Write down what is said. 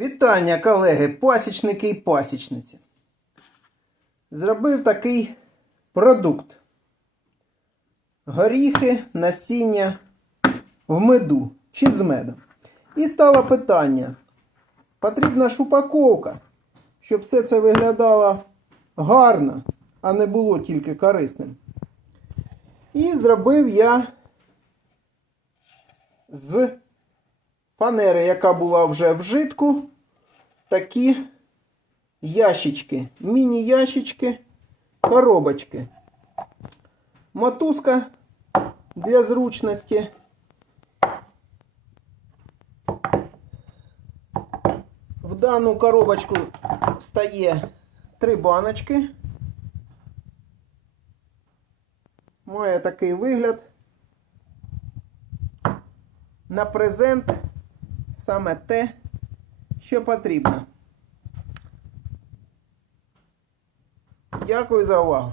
Вітання, колеги, пасічники і пасічниці. Зробив такий продукт. Горіхи, насіння в меду чи з медом. І стало питання: потрібна ж упаковка, щоб все це виглядало гарно, а не було тільки корисним. І зробив я з фанери, яка була вже в житку, такі ящички, міні-ящички, коробочки. Мотузка для зручності. В дану коробочку стає три баночки. Має такий вигляд. На презент саме те, що потрібно. Дякую за увагу.